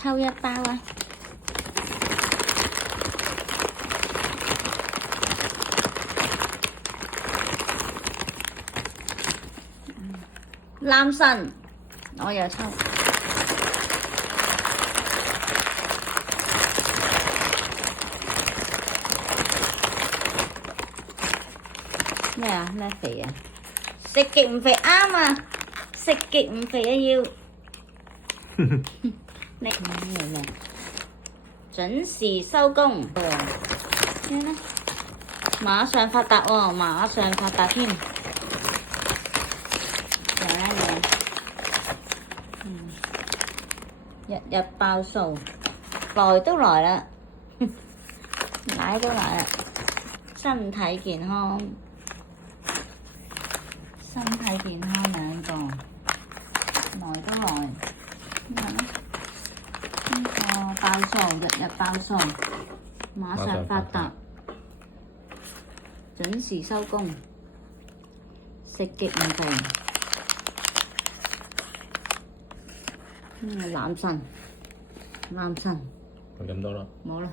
抽一包啊！男神，我又抽。咩啊？咩肥啊？食極唔肥啱啊！食極唔肥啊要。咩咩？準時收工。咩咧？馬上發達喎！馬上發達添。有啦有。日日爆數，來都來啦，奶都來啦，身體健康，身體健康兩個，來都來，呢個爆數，日日爆數，馬上發達，準時收工，食極唔肥。男神，就咁多啦。冇啦。